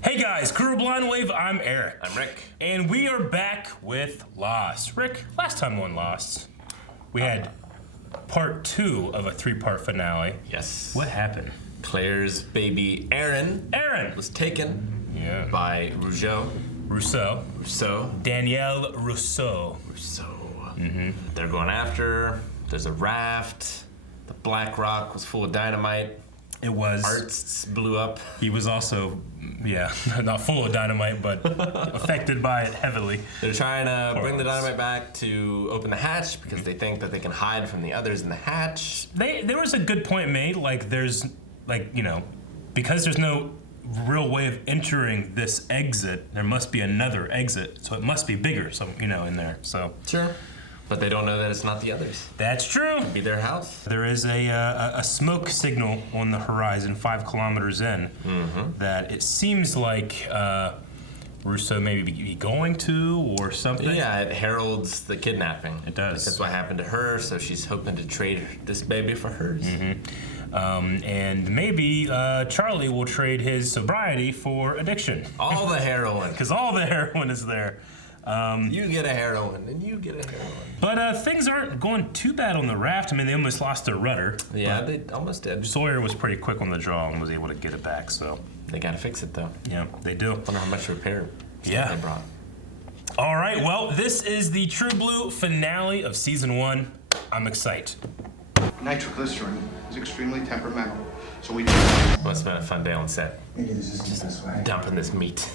Hey guys, Crew of Blind Wave, I'm Eric. I'm Rick. And we are back with Lost. Rick, last time on Lost, we had part 2 of a 3-part finale. Yes. What happened? Claire's baby Aaron was taken by Rousseau. Danielle Rousseau. Mm-hmm. They're going after her. There's a raft. The Black Rock was full of dynamite. It was. Arts blew up. He was also, not full of dynamite, but affected by it heavily. They're trying to bring the dynamite back to open the hatch because they think that they can hide from the others in the hatch. There was a good point made, because there's no real way of entering this exit, there must be another exit, so it must be bigger, in there, so. Sure. But they don't know that it's not the others. That's true. It could be their house. There is a smoke signal on the horizon 5 kilometers in that it seems like Rousseau may be going to or something. Yeah, it heralds the kidnapping. It does. That's what happened to her, so she's hoping to trade this baby for hers. And maybe Charlie will trade his sobriety for addiction. All the heroin. Because all the heroin is there. You get a heroin, and you get a heroin. But things aren't going too bad on the raft. I mean, they almost lost their rudder. Yeah, they almost did. Sawyer was pretty quick on the draw and was able to get it back, so. They gotta fix it, though. Yeah, they do. Wonder how much repair they brought. All right, well, this is the True Blue finale of Season 1. I'm excited. Nitroglycerin is extremely temperamental, so we... Must have been a fun day on set. Just dumping this meat.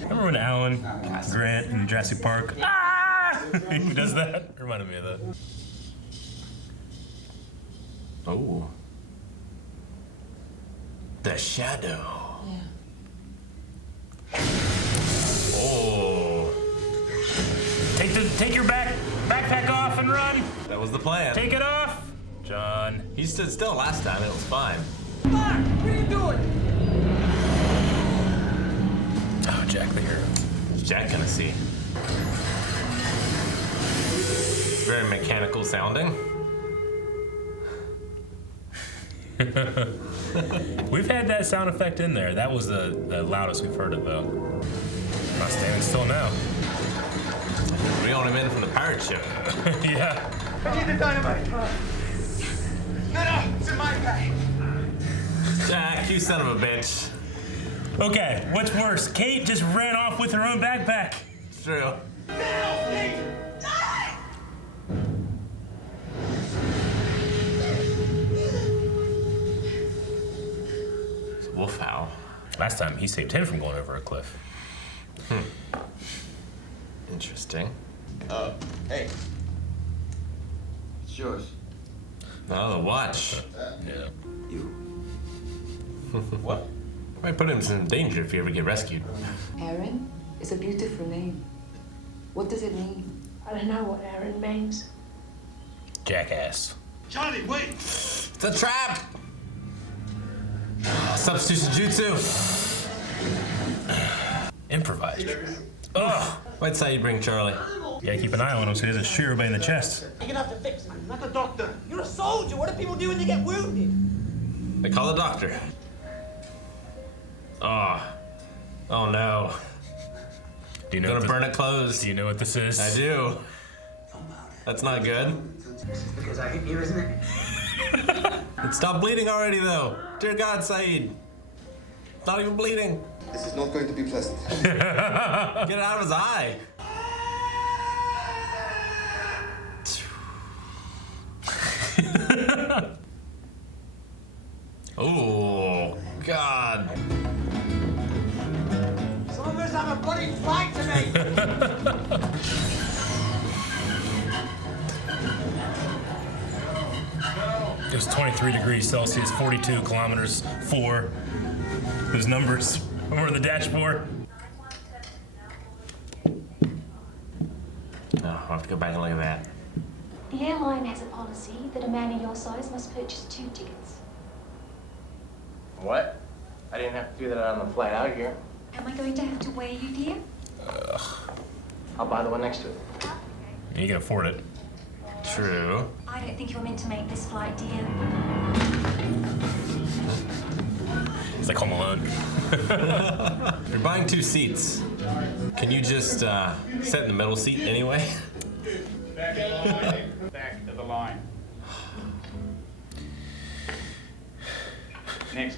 Remember when Alan Grant in Jurassic Park? He does that? Reminded me of that. Oh. The shadow. Yeah. Oh. Take your backpack off and run. That was the plan. Take it off. John. He stood still last time, it was fine. Mark, what are you doing? Oh, Jack the hero. What's Jack gonna see? It's very mechanical sounding. We've had that sound effect in there. That was the loudest we've heard it, though. Not standing still now. We own him in from the pirate ship. Yeah. I need the dynamite. No, it's in my bag. Jack, you son of a bitch. Okay, what's worse? Kate just ran off with her own backpack. It's true. It's a wolf howl. Last time he saved him from going over a cliff. Interesting. Hey. It's yours. Oh, the watch. Yeah. You. What? Might put him in some danger if you ever get rescued. Aaron is a beautiful name. What does it mean? I don't know what Aaron means. Jackass. Johnny, wait! It's a trap! Substitution jutsu. Improvised. Ugh. Why'd Saeed bring Charlie? You gotta keep an eye on him so he doesn't shoot everybody in the chest. You're gonna have to fix him. I'm not a doctor. You're a soldier. What do people do when they get wounded? They call the doctor. Oh. Oh no. Do you know Gonna what burn it closed. Do you know what this is? I do. That's not good. Because I hit you, isn't it? It stopped bleeding already though. Dear God, Saeed. It's not even bleeding. This is not going to be pleasant. Get it out of his eye. Oh, God. Some of us have a bloody flight to make. It was 23 degrees Celsius, 42 kilometers, 4. Those numbers over on the dashboard. Oh, I'll have to go back and look at that. The airline has a policy that a man of your size must purchase 2 tickets. What? I didn't have to do that on the flight out here. Am I going to have to weigh you, dear? I'll buy the one next to it. You can afford it. True. I don't think you're meant to make this flight, dear. It's like Home Alone. You're buying 2 seats. Can you just sit in the middle seat anyway? Back of the line. Back of the line. Next.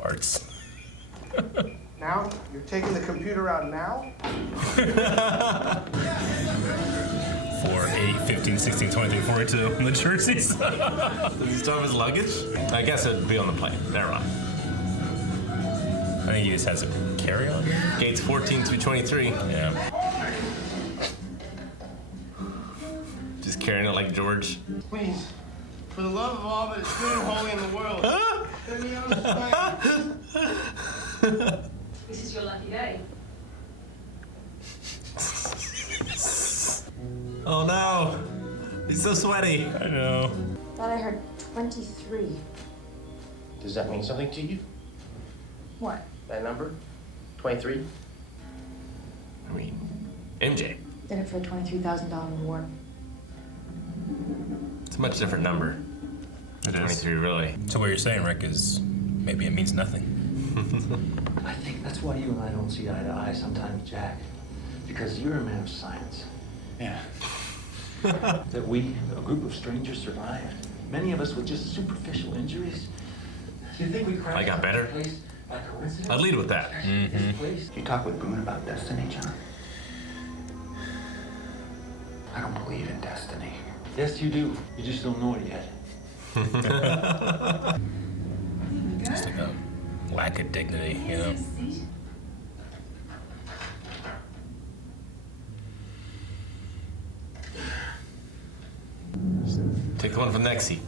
Arts. Now? You're taking the computer out now? 4, 8, 15, 16, 23, 42 in the jerseys. Does he still have his luggage? I guess it'd be on the plane. Never mind. I think he just has a carry-on. Gates 14 through 23. Yeah. Just carrying it like George. Please, for the love of all that is good and holy in the world, let me understand. This is your lucky day. Oh no! He's so sweaty. I know. Thought I heard 23. Does that mean something to you? What? That number? 23? I mean, MJ. Did it for a $23,000 reward. It's a much different number. It is. 23, really. So what you're saying, Rick, is maybe it means nothing. I think that's why you and I don't see eye to eye sometimes, Jack. Because you're a man of science. Yeah. That we, a group of strangers, survived. Many of us with just superficial injuries. Do you think we crashed I got better. this place by coincidence? I'd lead with that. This place? You talk with Boone about destiny, John? I don't believe in destiny. Yes, you do. You just don't know it yet. Just like a lack of dignity, you know? Take the one from the next seat.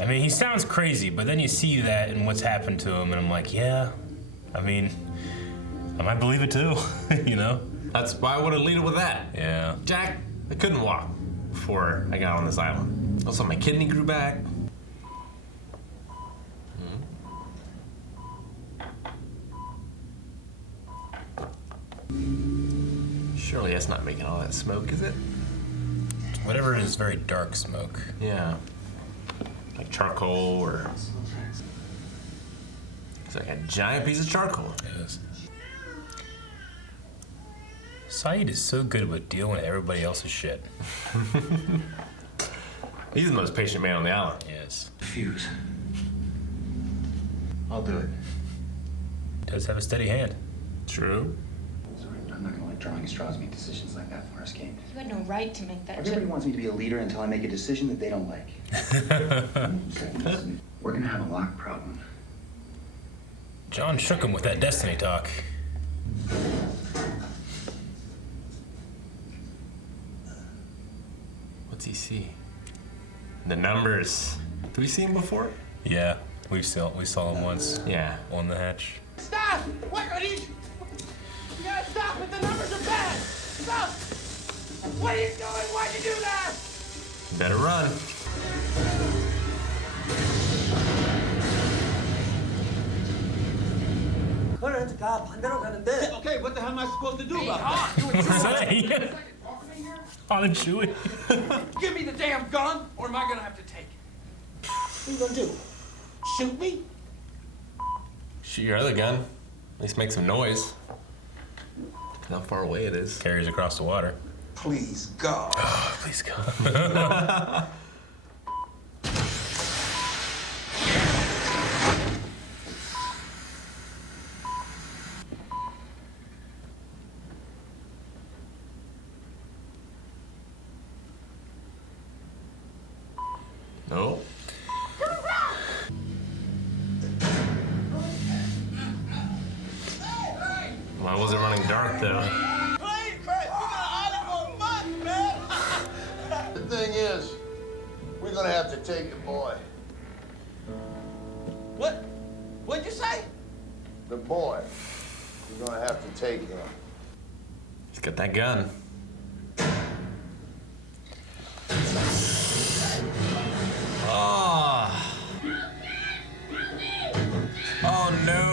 I mean, he sounds crazy, but then you see that and what's happened to him, and I'm like, yeah. I mean, I might believe it too, you know? That's why I would have leaded with that. Yeah. Jack, I couldn't walk before I got on this island. Also, my kidney grew back. Surely that's not making all that smoke, is it? Whatever it is, very dark smoke. Yeah. Like charcoal or... It's like a giant piece of charcoal. It is. Saeed is so good with dealing with everybody else's shit. He's the most patient man on the island. Yes. Fuse. I'll do it. Does have a steady hand. True. Sorry, but I'm not gonna let drawing straws make decisions like that for us, game. You had no right to make that Everybody wants me to be a leader until I make a decision that they don't like. Listen, we're gonna have a lock problem. John shook him with that destiny talk. What's he see? The numbers. Do we see him before? Yeah, we saw him once. Yeah. On the hatch. Stop! What are you? You gotta stop it! The numbers are bad! Stop! What are you doing? Why'd you do that? Better run. Okay, what the hell am I supposed to do about it? On and Chewie. Give me the damn gun, or am I gonna have to take it? What are you gonna do? Shoot me? Shoot your other gun. At least make some noise. How far away it is. Carries across the water. Please, God. Oh, please, God. No. Why was it running dark though? The thing is, we're gonna have to take the boy. What? What'd you say? The boy. We're gonna have to take him. He's got that gun. Oh. Oh no.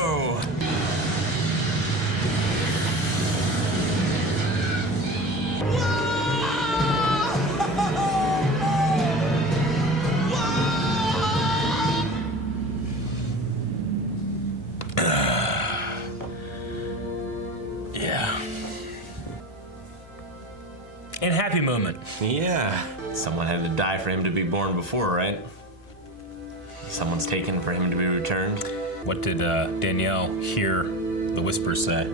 And happy moment. Yeah. Someone had to die for him to be born before, right? Someone's taken for him to be returned. What did Danielle hear the whispers say?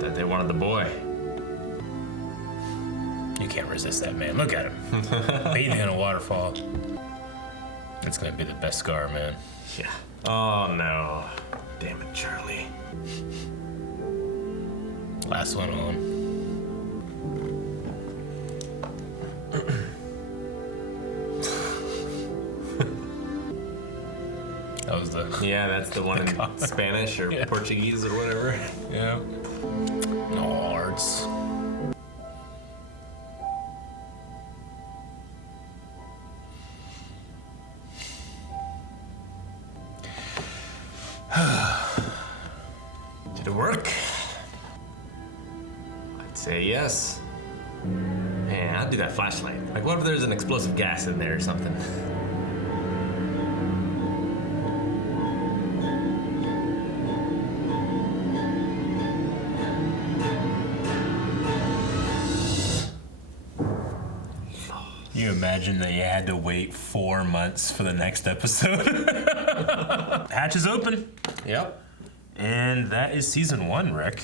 That they wanted the boy. You can't resist that, man. Look at him. Bathing in a waterfall. It's gonna be the best scar, man. Yeah. Oh, no. Damn it, Charlie. Last one on. That was the... Yeah, that's the one in Spanish or Portuguese or whatever. Yeah. No arts. Did it work? I'd say yes. Man, I'd do that flashlight. Like, what if there's an explosive gas in there or something? Can you imagine that you had to wait 4 months for the next episode? Hatch is open. Yep. And that is season 1, Rick.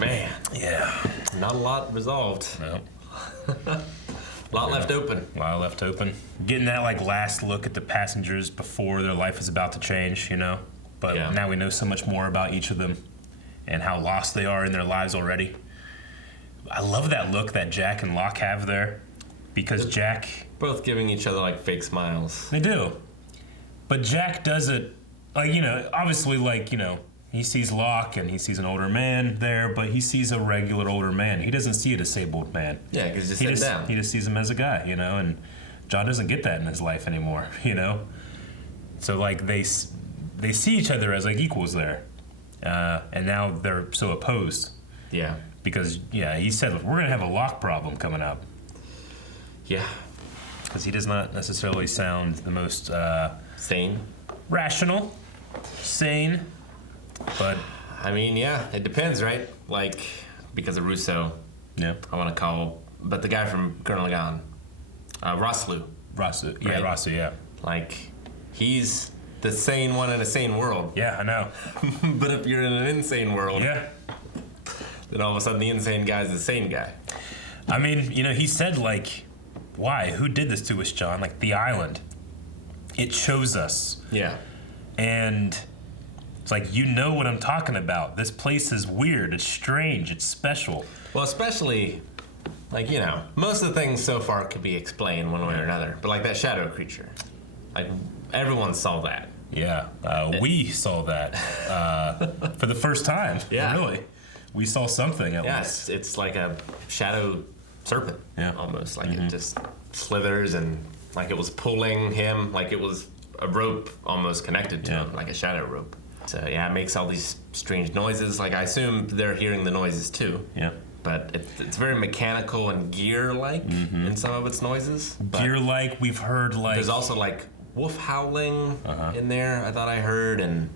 Man. Yeah. Not a lot resolved. No. A lot left open. A lot left open. Getting that like last look at the passengers before their life is about to change, you know? But now we know so much more about each of them and how lost they are in their lives already. I love that look that Jack and Locke have there, because Jack... Both giving each other, like, fake smiles. They do. But Jack does it, like, you know, obviously, like, you know, he sees Locke and he sees an older man there, but he sees a regular older man. He doesn't see a disabled man. Yeah, because he's sitting down. He just sees him as a guy, you know, and John doesn't get that in his life anymore, you know? So, like, they see each other as, like, equals there. And now they're so opposed. Yeah. Because, yeah, he said, we're going to have a Locke problem coming up. Yeah. Because he does not necessarily sound the most... sane. Rational. Sane. But... I mean, yeah, it depends, right? Like, because of Russo. Yeah. I want to call... But the guy from Gurren Lagann. Roslu. Roslu. Yeah, right? Roslu, yeah. Like, he's the sane one in a sane world. Yeah, I know. But if you're in an insane world... Yeah. Then all of a sudden the insane guy's the sane guy. I mean, you know, he said, like, why? Who did this to us, John? Like, the island. It chose us. Yeah. And it's like, you know what I'm talking about. This place is weird. It's strange. It's special. Well, especially, like, you know, most of the things so far could be explained one way or another. But, like, that shadow creature. Like, everyone saw that. Yeah. We saw that for the first time. Yeah. Really. We saw something at least. It's like a shadow serpent. Yeah. Almost. Like it just slithers and like it was pulling him, like it was a rope almost connected to him, like a shadow rope. So yeah, it makes all these strange noises. Like I assume they're hearing the noises too. Yeah. But it's very mechanical and gear-like in some of its noises. Gear-like, we've heard like... There's also like wolf howling in there, I thought I heard, and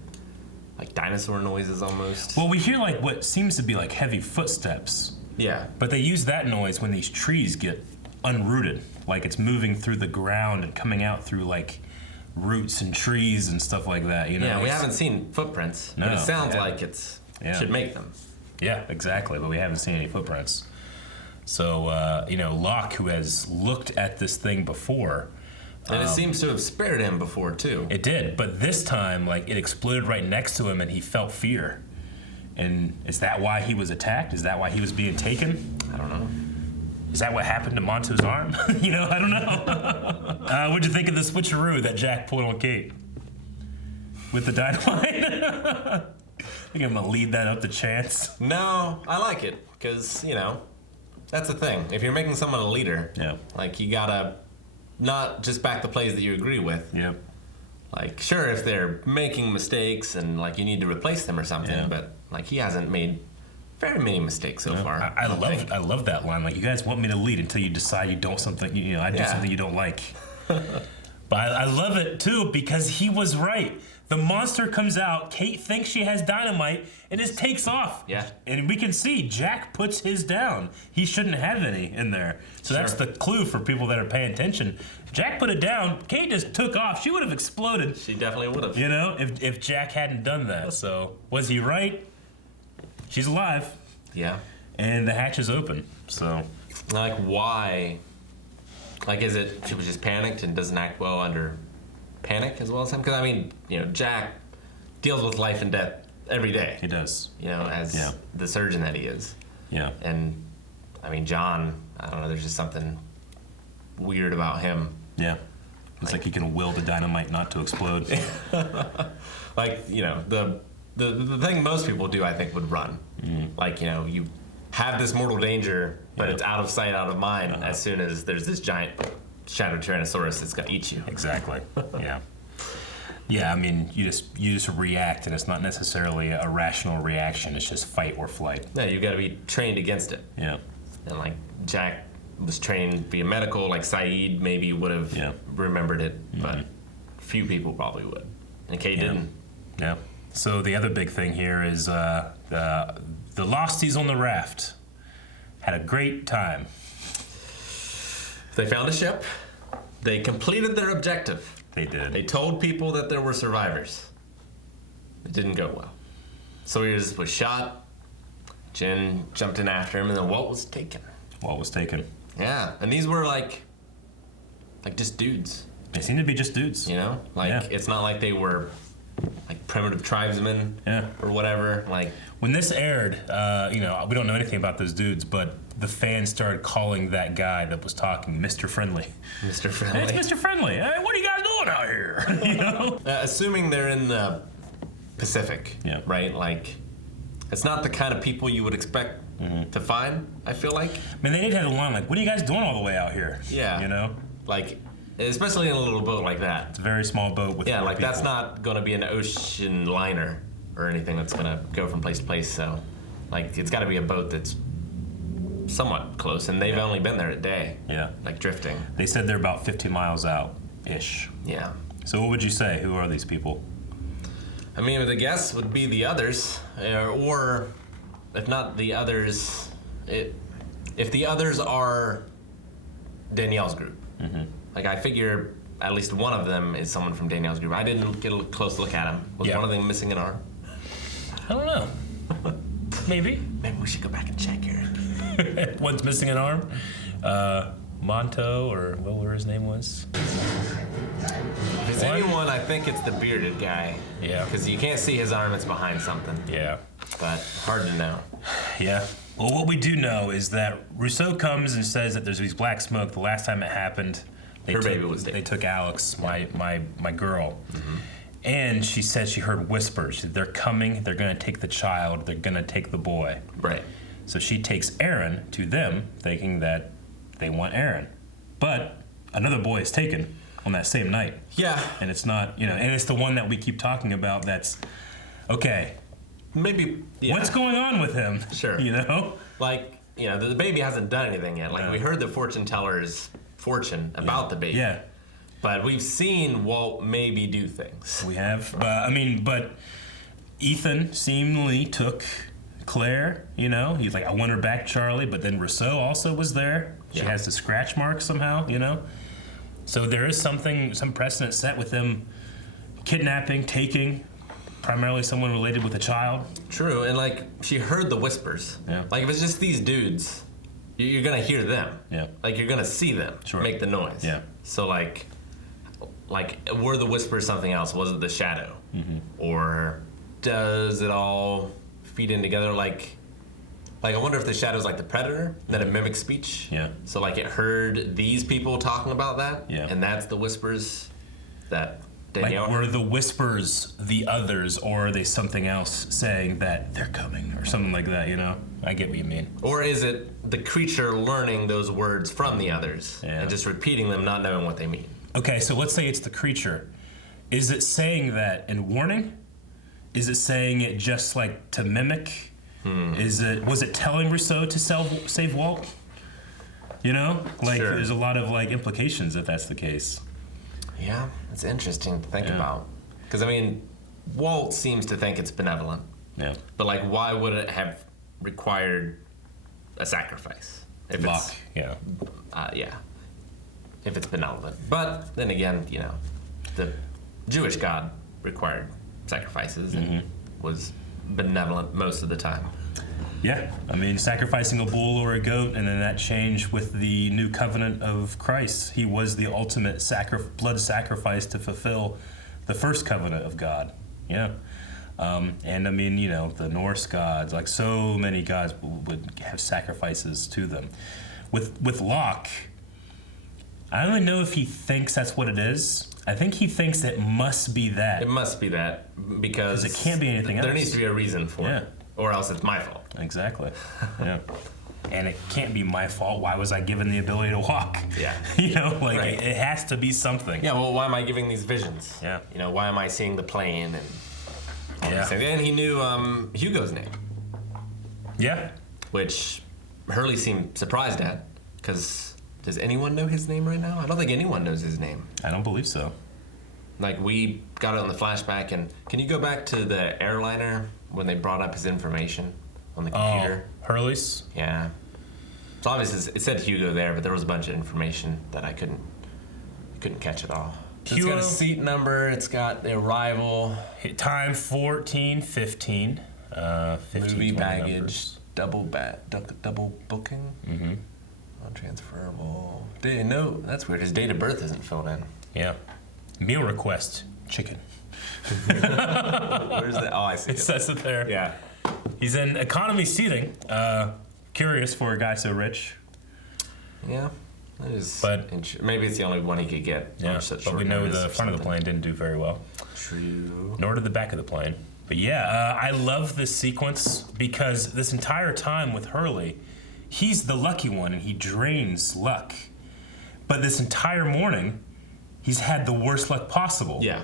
like dinosaur noises almost. Well, we hear like what seems to be like heavy footsteps. Yeah. But they use that noise when these trees get unrooted. Like it's moving through the ground and coming out through like roots and trees and stuff like that, you know? Yeah, we haven't seen footprints. No. But it sounds like it should make them. Yeah, exactly, but we haven't seen any footprints. So, you know, Locke, who has looked at this thing before... And it seems to have spared him before, too. It did, but this time, like, it exploded right next to him and he felt fear. And is that why he was attacked? Is that why he was being taken? I don't know. Is that what happened to Monto's arm? You know, I don't know. What'd you think of the switcheroo that Jack pulled on Kate? With the dynamite? I think I'm gonna lead that up to Chance. No, I like it, because, you know, that's the thing. If you're making someone a leader, like, you gotta not just back the plays that you agree with. Yep. Like, sure, if they're making mistakes and, like, you need to replace them or something, but, like, he hasn't made very many mistakes so far. I love that line. Like, you guys want me to lead until you decide you don't something, you know, I do something you don't like. But I love it, too, because he was right. The monster comes out. Kate thinks she has dynamite and just takes off. Yeah. And we can see Jack puts his down. He shouldn't have any in there. So that's the clue for people that are paying attention. Jack put it down. Kate just took off. She would have exploded. She definitely would have. You know, if Jack hadn't done that. So was he right? She's alive. Yeah. And the hatch is open. So. Like, why? Like, is it she was just panicked and doesn't act well under panic as well as him? Because, I mean, you know, Jack deals with life and death every day. He does. You know, as the surgeon that he is. Yeah. And, I mean, John, I don't know, there's just something weird about him. Yeah. It's like he can will the dynamite not to explode. Like, you know, the thing most people do, I think, would run. Like, you know, you have this mortal danger, but it's out of sight, out of mind as soon as there's this giant shadow tyrannosaurus that's gonna eat you. Exactly. Yeah. Yeah, I mean, you just react, and it's not necessarily a rational reaction. It's just fight or flight. Yeah, you got to be trained against it. Yeah. And like Jack was trained to be a medical, like Saeed maybe would have remembered it, but few people probably would. And Kay didn't. Yeah. So the other big thing here is the Losties on the raft had a great time. They found a ship. They completed their objective. They did. They told people that there were survivors. It didn't go well. Sawyers was shot. Jen jumped in after him, and then Walt was taken. Walt was taken. Yeah, and these were like just dudes. They seemed to be just dudes. You know, like it's not like they were like primitive tribesmen or whatever. Like when this aired, you know, we don't know anything about those dudes, but the fans started calling that guy that was talking Mr. Friendly. Mr. Friendly. Hey, it's Mr. Friendly. Hey, what are you guys doing out here? You know? Assuming they're in the Pacific, right? Like, it's not the kind of people you would expect to find, I feel like. I mean, they did have a line like, what are you guys doing all the way out here? Yeah. You know? Like, especially in a little boat like that. It's a very small boat with four like people. That's not going to be an ocean liner or anything that's going to go from place to place. So, like, it's got to be a boat that's somewhat close, and they've only been there a day. Yeah. Like drifting. They said they're about 15 miles out-ish. Yeah. So what would you say? Who are these people? I mean, the guess would be the others, or if not the others, if the others are Danielle's group. Like, I figure at least one of them is someone from Danielle's group. I didn't get a close look at him. Was one of them missing an arm? I don't know. Maybe. Maybe we should go back and check, Eric. One's missing an arm. Monto, or whatever his name was. If it's anyone, I think it's the bearded guy. Yeah. Because you can't see his arm, it's behind something. Yeah. But hard to know. Yeah. Well, what we do know is that Rousseau comes and says that there's these black smoke. The last time it happened, they took Alex, my girl. And she said she heard whispers. They're coming. They're going to take the child. They're going to take the boy. Right. So she takes Aaron to them, thinking that they want Aaron. But another boy is taken on that same night. Yeah. And it's not, you know, and it's the one that we keep talking about that's, okay. Maybe, what's going on with him? Sure. You know? Like, you know, the baby hasn't done anything yet. Like, we heard the fortune teller's fortune about the baby. Yeah. But we've seen Walt maybe do things. We have. But Ethan seemingly took Claire, you know. He's like, I want her back, Charlie. But then Rousseau also was there. She has the scratch mark somehow, you know. So there is some precedent set with them kidnapping, taking, primarily someone related with a child. True, and like, she heard the whispers. Yeah. Like, if it's just these dudes, you're gonna hear them. Yeah. Like, you're gonna see them make the noise. Yeah. So like, were the whispers something else? Was it the shadow? Or does it all feed in together? Like I wonder if the shadow's like the predator, that it mimics speech. Yeah. So like, it heard these people talking about that. Yeah. And that's the whispers that Danielle Like, were the whispers the others, or are they something else saying that they're coming, or something like that, you know? I get what you mean. Or is it the creature learning those words from the others and just repeating them, not knowing what they mean? Okay, so let's say it's the creature. Is it saying that in warning? Is it saying it just like to mimic? Was it telling Rousseau to save Walt? You know? Like, there's a lot of like implications if that's the case. Yeah, it's interesting to think about. Because I mean, Walt seems to think it's benevolent. Yeah. But like, why would it have required a sacrifice? If Luck, yeah. Yeah. If it's benevolent. But then again, you know, the Jewish God required sacrifices and was benevolent most of the time. Yeah, I mean, sacrificing a bull or a goat, and then that changed with the new covenant of Christ. He was the ultimate blood sacrifice to fulfill the first covenant of God. Yeah. And I mean, you know, the Norse gods, like so many gods would have sacrifices to them. With Locke, I don't really know if he thinks that's what it is. I think he thinks it must be that. It must be that because it can't be anything else. There needs to be a reason for it, or else it's my fault. Exactly. Yeah. And it can't be my fault. Why was I given the ability to walk? Yeah. You know, like it has to be something. Yeah. Well, why am I giving these visions? Yeah. You know, why am I seeing the plane and all these things? And he knew Hugo's name. Yeah. Which Hurley seemed surprised at, because does anyone know his name right now? I don't think anyone knows his name. I don't believe so. Like, we got it on the flashback, and can you go back to the airliner when they brought up his information on the computer? Oh, Hurley's? Yeah. So obviously it said Hugo there, but there was a bunch of information that I couldn't catch at all. So it's got a seat number, it's got the arrival. Time 1415. 15 movie baggage, numbers. double booking. Mm-hmm. Untransferable. No, that's weird. His date of birth isn't filled in. Yeah. Meal request, chicken. Where's that? Oh, I see it. It says it there. Yeah. He's in economy seating. Curious for a guy so rich. Yeah. That is, but maybe it's the only one he could get. Yeah, but we know the front of the plane didn't do very well. True. Nor did the back of the plane. But yeah, I love this sequence because this entire time with Hurley, he's the lucky one and he drains luck. But this entire morning, he's had the worst luck possible. Yeah.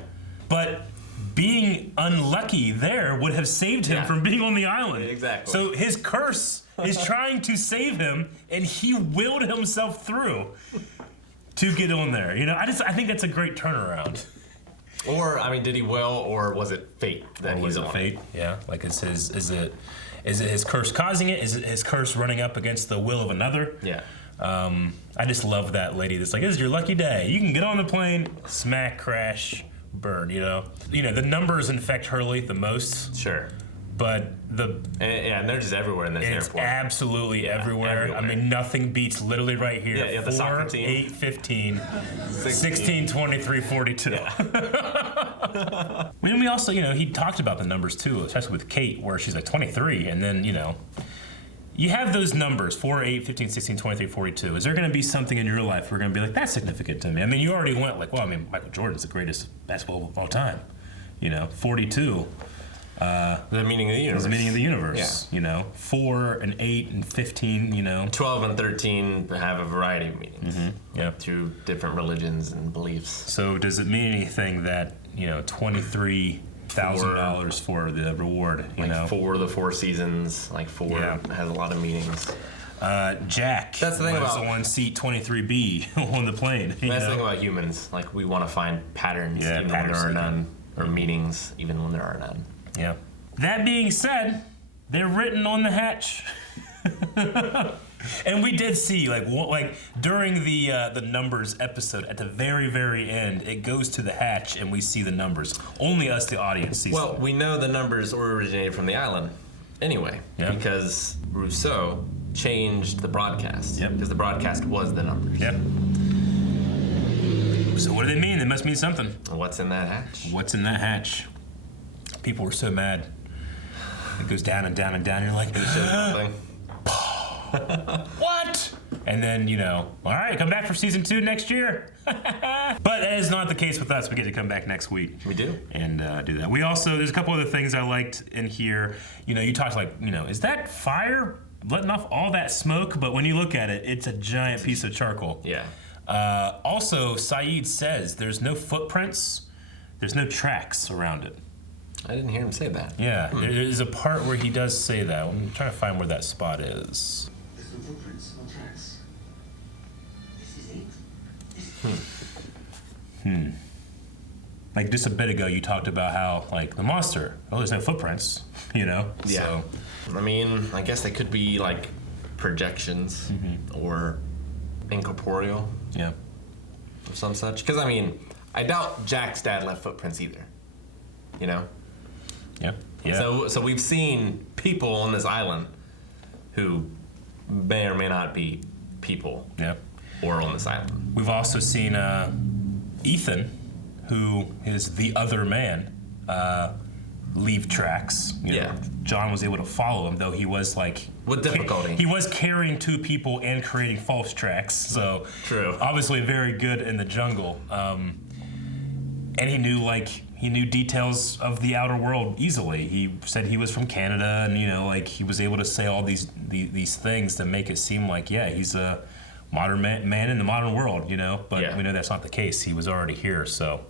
But being unlucky there would have saved him from being on the island. Exactly. So his curse is trying to save him, and he willed himself through to get on there. You know, I think that's a great turnaround. Or, I mean, did he will, or was it fate that he's on? Fate? Yeah. Like, is it his curse causing it? Is it his curse running up against the will of another? Yeah. I just love that lady that's like, this is your lucky day. You can get on the plane, smack, crash, burn, you know? You know, the numbers infect Hurley the most. Sure. But and they're just everywhere in this airport. It's absolutely everywhere. I mean, nothing beats literally right here. Yeah, the soccer team. 8, 15, 16, 23, 42. Yeah. I mean, we also, you know, he talked about the numbers too, especially with Kate, where she's like 23, and then, you know, you have those numbers, 4, 8, 15, 16, 23, 42. Is there going to be something in your life where you're going to be like, that's significant to me? I mean, you already went like, well, I mean, Michael Jordan's the greatest basketball of all time. You know, 42. The meaning of the universe. The meaning of the universe. Yeah. You know, 4 and 8 and 15. You know, 12 and 13 have a variety of meanings. Mm-hmm. Yeah, through different religions and beliefs. So does it mean anything that, you know, $23,000 for the reward? You know, 4 of the 4 seasons. Like 4 has a lot of meanings. Jack. That's the thing was on seat 23B on the plane. That's the thing about humans. Like, we want to find patterns, even when there are none, or meanings, even when there are none. Yeah. That being said, they're written on the hatch. And we did see, like during the numbers episode, at the very, very end, it goes to the hatch and we see the numbers. Only us, the audience, sees them. Well, we know the numbers originated from the island anyway, because Rousseau changed the broadcast. Yep. Because the broadcast was the numbers. Yep. So what do they mean? They must mean something. What's in that hatch? What's in that hatch? People were so mad. It goes down and down and down. You're like, it shows nothing. What? And then, you know, all right, come back for season 2 next year. But that is not the case with us. We get to come back next week. We do. And do that. We also, there's a couple other things I liked in here. You know, you talked like, you know, is that fire letting off all that smoke? But when you look at it, it's a giant piece of charcoal. Yeah. Also, Saeed says there's no footprints, there's no tracks around it. I didn't hear him say that. Yeah, there's a part where he does say that. I'm trying to find where that spot is. There's no footprints, no tracks. This is it. like just a bit ago, you talked about how like the monster, there's no footprints, you know? Yeah. So, I mean, I guess they could be like projections or incorporeal. Yeah. Or some such. Because I mean, I doubt Jack's dad left footprints either. You know? Yeah. Yeah. So we've seen people on this island who may or may not be people. Yeah. Or on this island. We've also seen Ethan, who is the other man, leave tracks. You know, John was able to follow him, though he was like with difficulty. He was carrying 2 people and creating false tracks. So true. Obviously very good in the jungle. And he knew details of the outer world easily. He said he was from Canada, and you know, like he was able to say all these things to make it seem like he's a modern man in the modern world, you know. But we know that's not the case. He was already here. So,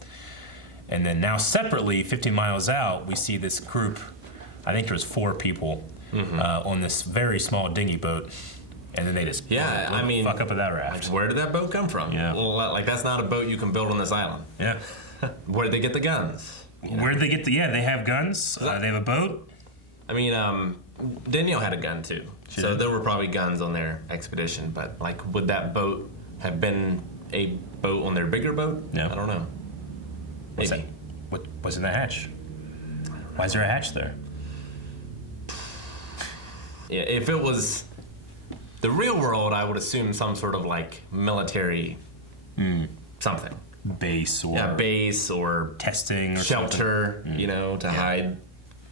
and then now separately, 50 miles out, we see this group. I think there's 4 people on this very small dinghy boat. And then they just fuck up with that raft. Like, where did that boat come from? Yeah. Well, like that's not a boat you can build on this island. Yeah. Where did they get the guns? Where did they get they have guns. They have a boat. I mean, Danielle had a gun too. So there were probably guns on their expedition. But like, would that boat have been a boat on their bigger boat? Yeah. I don't know. Maybe. What's in the hatch? Why is there a hatch there? Yeah, if it was the real world, I would assume some sort of like military something. Base or testing or shelter, you know, to hide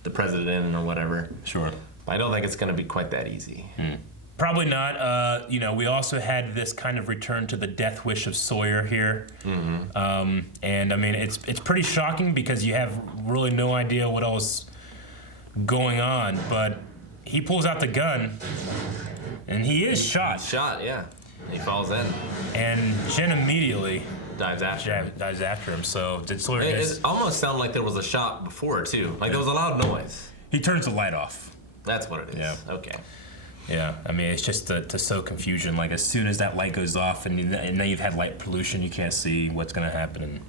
the president in or whatever. Sure. I don't think it's going to be quite that easy. Probably not. You know, we also had this kind of return to the death wish of Sawyer here. And I mean, it's pretty shocking because you have really no idea what else going on, but he pulls out the gun and he is shot. Yeah. He falls in. And Jen immediately dives after him. So did Sawyer it almost sounded like there was a shot before too. Like there was a loud noise. He turns the light off. That's what it is. Yeah. Okay. Yeah, I mean, it's just to sow confusion. Like, as soon as that light goes off and now you've had light pollution, you can't see what's going to happen, and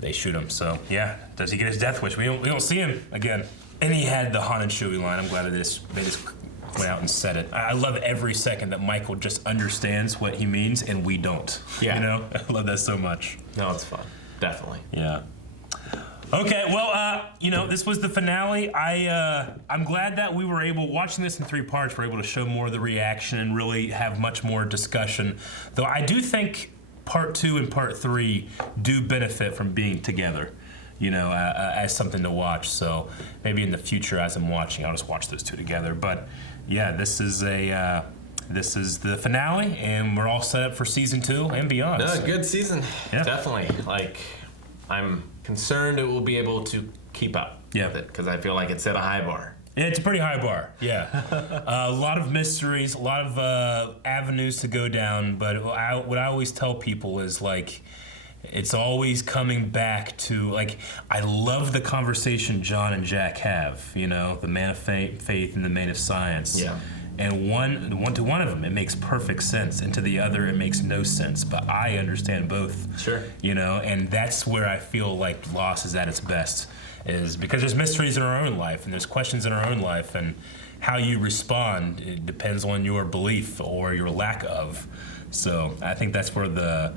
they shoot him. So, yeah, does he get his death wish? We don't see him again. And he had the Han and Chewie line. I'm glad they just went out and said it. I love every second that Michael just understands what he means and we don't. Yeah. You know? I love that so much. No, it's fun. Definitely. Yeah. Okay, well, you know, this was the finale. I'm glad that we were able, watching this in 3 parts, we're able to show more of the reaction and really have much more discussion. Though I do think part 2 and part 3 do benefit from being together, you know, as something to watch. So maybe in the future, as I'm watching, I'll just watch those 2 together. But yeah, this is the finale, and we're all set up for season 2 and beyond. No, so. Good season. Yeah. Definitely. Like, I'm concerned it will be able to keep up with it because I feel like it's at a high bar. Yeah, it's a pretty high bar, yeah. A lot of mysteries, a lot of avenues to go down, but what I always tell people is, like, it's always coming back to, like, I love the conversation John and Jack have, you know, the man of faith and the man of science. Yeah. And to one of them, it makes perfect sense, and to the other, it makes no sense. But I understand both. Sure. You know, and that's where I feel like Lost is at its best, is because there's mysteries in our own life, and there's questions in our own life, and how you respond, it depends on your belief or your lack of. So I think that's where the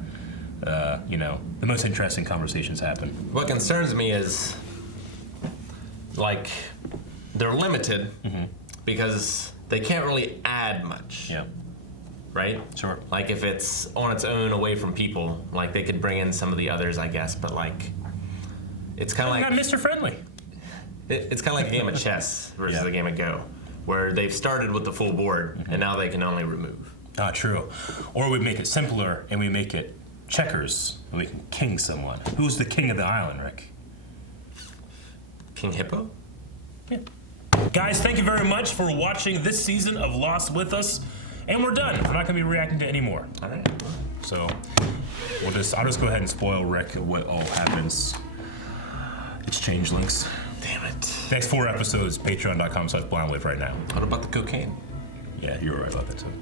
most interesting conversations happen. What concerns me is, like, they're limited because they can't really add much. Yeah. Right? Sure. Like, if it's on its own away from people, like, they could bring in some of the others, I guess, but, like, it's kind of like... got Mr. Friendly. It's kind of like a game of chess versus a game of Go, where they've started with the full board, and now they can only remove. Ah, true. Or we make it simpler, and we make it checkers, and we can king someone. Who's the king of the island, Rick? King Hippo? Yeah. Guys, thank you very much for watching this season of Lost with us. And we're done. We're not going to be reacting to any more. All right. So, I'll just go ahead and spoil Rick what all happens. It's changelings. Damn it. Next 4 episodes, patreon.com/blindwave right now. What about the cocaine? Yeah, you were right about that too.